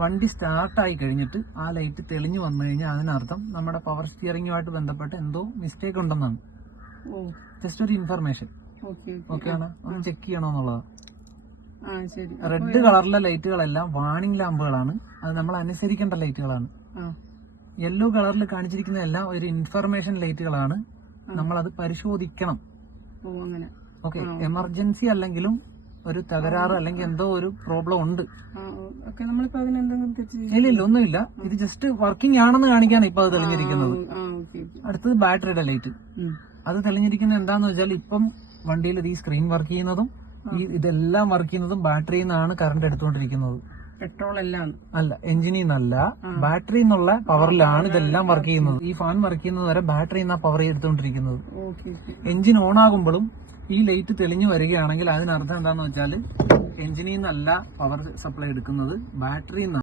വണ്ടി സ്റ്റാർട്ടായി കഴിഞ്ഞിട്ട് ആ ലൈറ്റ് തെളിഞ്ഞു വന്നു കഴിഞ്ഞാൽ അതിനർത്ഥം നമ്മുടെ പവർ സ്റ്റിയറിംഗുമായിട്ട് ബന്ധപ്പെട്ട് എന്തോ മിസ്റ്റേക്ക് ഉണ്ടെന്നാണ്. ജസ്റ്റ് ഒരു ഇൻഫർമേഷൻ. ഓക്കെ ആണ്, ഒന്ന് ചെക്ക് ചെയ്യണമെന്നുള്ളതാണ്. റെഡ് കളറിലെ ലൈറ്റുകളെല്ലാം വാണിംഗ് ലാമ്പുകളാണ്. അത് നമ്മൾ അനുസരിക്കേണ്ട ലൈറ്റുകളാണ്. യെല്ലോ കളറിൽ കാണിച്ചിരിക്കുന്നതെല്ലാം ഒരു ഇൻഫർമേഷൻ ലൈറ്റുകളാണ്. നമ്മളത് പരിശോധിക്കണം. ഓക്കെ, എമർജൻസി അല്ലെങ്കിലും ഒരു തകരാറ് അല്ലെങ്കിൽ എന്തോ ഒരു പ്രോബ്ലം ഉണ്ട്. ഇല്ല, ഒന്നുമില്ല. ഇത് ജസ്റ്റ് വർക്കിംഗ് ആണെന്ന് കാണിക്കാണ് ഇപ്പൊ അത് തെളിഞ്ഞിരിക്കുന്നത്. അടുത്തത് ബാറ്ററിയുടെ ലൈറ്റ്. അത് തെളിഞ്ഞിരിക്കുന്നത് എന്താന്ന് വെച്ചാൽ ഇപ്പം വണ്ടിയിൽ ഈ സ്ക്രീൻ വർക്ക് ചെയ്യുന്നതും ഇതെല്ലാം വർക്ക് ചെയ്യുന്നതും ബാറ്ററിയിൽ നിന്നാണ് കറണ്ട് എടുത്തുകൊണ്ടിരിക്കുന്നത്. പെട്രോൾ എല്ലാം അല്ല, എഞ്ചിനിൽ നിന്നല്ല, ബാറ്ററി എന്നുള്ള പവറിലാണ് ഇതെല്ലാം വർക്ക് ചെയ്യുന്നത്. ഈ ഫാൻ വർക്ക് ചെയ്യുന്നത് വരെ ബാറ്ററിയിൽ നിന്നാണ് പവർ എടുത്തുകൊണ്ടിരിക്കുന്നത്. എഞ്ചിൻ ഓൺ ആകുമ്പോഴും ഈ ലൈറ്റ് തെളിഞ്ഞു വരികയാണെങ്കിൽ അതിനർത്ഥം എന്താന്ന് വെച്ചാൽ എഞ്ചിനിൽ നിന്നല്ല പവർ സപ്ലൈ എടുക്കുന്നത്, ബാറ്ററിയിൽ നിന്നാണ്.